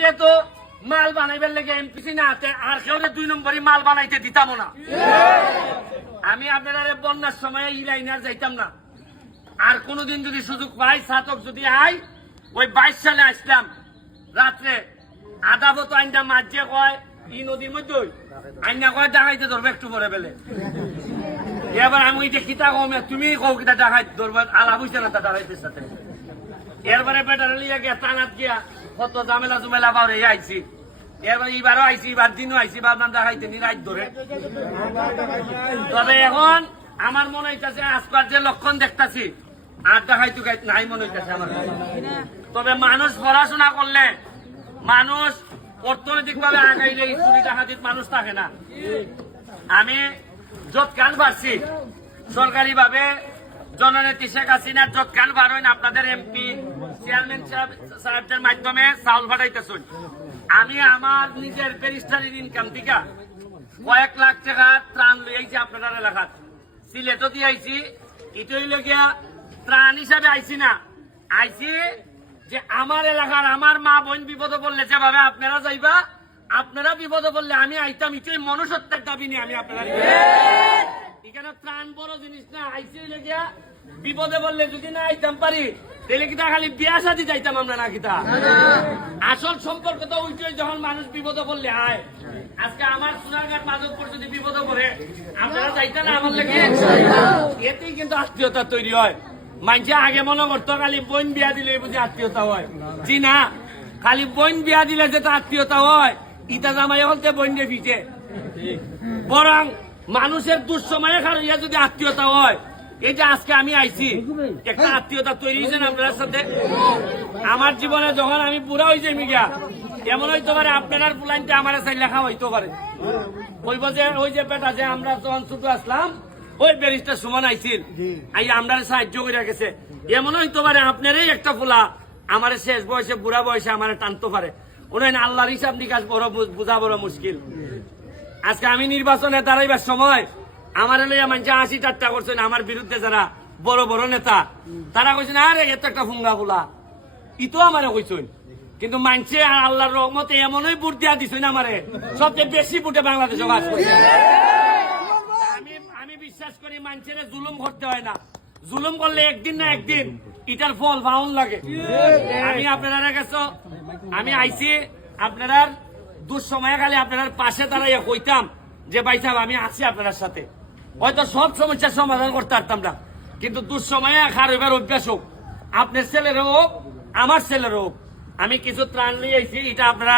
যেহেতু মাল বানাইবার লেগে এমপিসি না হাতে আর কেউ 2 নম্বরই মাল বানাইতে দিতাম না। আমি আপনারা বন্যার সময় ই লাইনার যাইতাম না। আর কোনদিন যদি সুযোগ পাই ছাতক যদি আই ওই 22 সালে আসলাম রাত্রে আধা বতো আইনটা মাঝে কয় ই নদীর মধ্যে আইনা কয় ডাকাইতে ধরবে একটু পরে বেলে। এবার আমি ওই যে কিতা কমে তুমি কও কিতা ডাকাই ধরবে আলা বুঝছে না তা ডাকাইতের সাথে। এরপরে বেটারে লিয়ে গিয়া টানাত গিয়া কত ঝামেলা জুমেলা পাওয়া আইছি। এবার এবারও আইছি, এবার দিনও আইছি, ভাবলাম দেখাইতে নি রাত ধরে। তবে এখন আমার মনে হইতেছে আজকাল যে লক্ষণ দেখতেছি আর দেখাইতে নাই মনে হইতেছে আমার। তবে মানুষ পড়াশোনা করলে, মানুষ অর্থনৈতিক ভাবে আগাইলে চুরি ডাকাতির মানুষ থাকে না। আমি যৎকান পারছি সরকারি ভাবে জননেত্রী শেখ হাসিনার যৎকান পারেন আপনাদের এমপি চেয়ারম্যান সাহেবদের মাধ্যমে চাউল পাঠাইতেছেন। আমি আমার নিজের ব্যারিস্টারির ইনকাম থেকে কয়েক লাখ টাকা ত্রাণ লইয়াছি আপনাদের এলাকাত। সিলেটও দিয়ে আইছি, এটাই লগিয়া ত্রাণ হিসাবে আইছি না, আইছি যে আমার এলাকার আমার মা বোন বিপদে পড়লে যেভাবে আপনারা যাইবা, আপনারা বিপদে পড়লে আমি আইতাম, এটাই মনুষ্যত্বের দাবি নিয়ে আমি আপনারা এখানে ত্রাণ বড় জিনিস না। আইসি লেগিয়া বিপদে বললে যদি না আইতাম পারি তাহলে কিতা খালি বিয়া শাদি যাইতাম আমরা না কিতা। আসল সম্পর্ক তো ওইটাই, যখন মানুষ বিপদে পড়লে আয়। আজকে আমার সোনারঘাট মাধবপুর যদি বিপদে পড়ে আপনারা যাইতেন না আমার লেগে, এতেই কিন্তু আত্মীয়তা তৈরি হয়। মানুষে আগে মনে করতো খালি বোন বিয়া দিলে বুঝি আত্মীয়তা হয়। জি না, খালি বোন বিয়া দিলে যেটা আত্মীয়তা হয় ইটা জামাই হলতে বোন দিয়ে ফিটে। বরং মানুষের দুঃসময়ে খারিয়া যদি আত্মীয়তা হয়, এই যে আজকে আমি আইছি একটা আত্মীয়তা তৈরি হয়েছে না আপনার সাথে। আমার জীবনে যখন আমি বুড়া হয়েছে মিগা এমন হইতে পারে আপনার পুলাইনটা আমার চাই লেখা হইতে পারে। ওই বছর ওই যে বেটা যে আমরা যখন ছোট আসলাম ওই ব্যারিস্টার সুমন আইছিল, আই আমরা সাহায্য করে গেছে। এমন হইতে পারে আপনারই একটা ফুলা আমার শেষ বয়সে বুড়া বয়সে আমার টানতে পারে। ওনার আল্লাহর হিসাব নিকাশ বড় বোঝা বড় মুশকিল। আজকে আমি নির্বাচনে দাঁড়াইবার সময় আমার লইয়া মানুষ 80 ঠাট্টা করছেন। আমার বিরুদ্ধে যারা বড় বড় নেতা তারা কইছেন আরে এত একটা ফুঙ্গা ফুলা, ইতো আমারে কইছেন। কিন্তু মানছে আল্লাহর রহমতে এমনই বুট দিয়া দিছেন আমারে, সবচেয়ে বেশি বুটে বাংলাদেশে কাজ করছে। আমি বিশ্বাস করি মানুষের জুলুম করতে হয় না, জুলুম করলে একদিন না একদিন এটার ফল পাউন লাগে। আমি আপনারা কাছে আমি আইছি আপনারা দুঃসময়ে খালি আপনার পাশে দাঁড়াইয়া কইতাম যে ভাই সাহেব আমি আছি আপনার সাথে। হয়তো সব সমস্যার সমাধান করতে পারতাম না, কিন্তু দুঃসময়ে খার হইবার অভ্যাস হোক, আপনার ছেলের হোক আমার ছেলের হোক, আমি কিছু ত্রাণ নিয়ে আইছি। এটা আপনারা